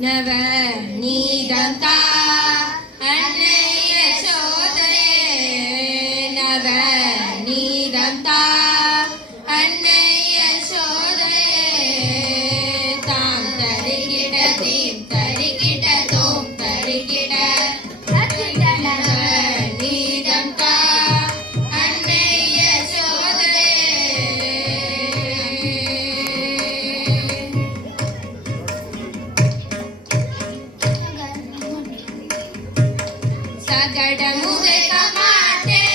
நவ நீதந்தா அன்னைய சோதரே நவ நீதந்தா அன்னைய சோதரே தாம் தரிகிட தீம் தரிகிட தோம் தரிகிட நவ நீதந்தா அன்னைய சோதரே சகட முதைக்க மாட்டேன்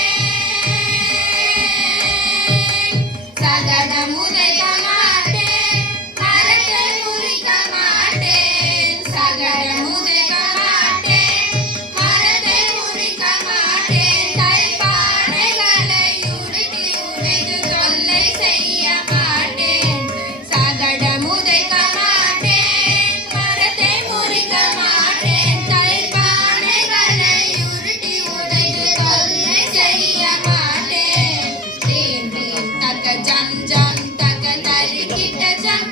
சகட முதைக்க மாட்டேன் மரத்தை முறிக்க மாட்டேன் சகட முதைக்க மாட்டேன் மரத்தை முறிக்க மாட்டேன் தைப்பானைகளை உருட்டி உடைத்து தொல்லை செய்ய மாட்டேன் சகட முதைக்க மாட்டேன் மரத்தை முறிக்க மாட்டேன் தைப்பானைகளை உருட்டி உடைத்து தொல்லை செய்ய மாட்டேன் தீம் தீம் தக்க ஜம் ஜம் தக்க தரிக்கிட்ட ஜம்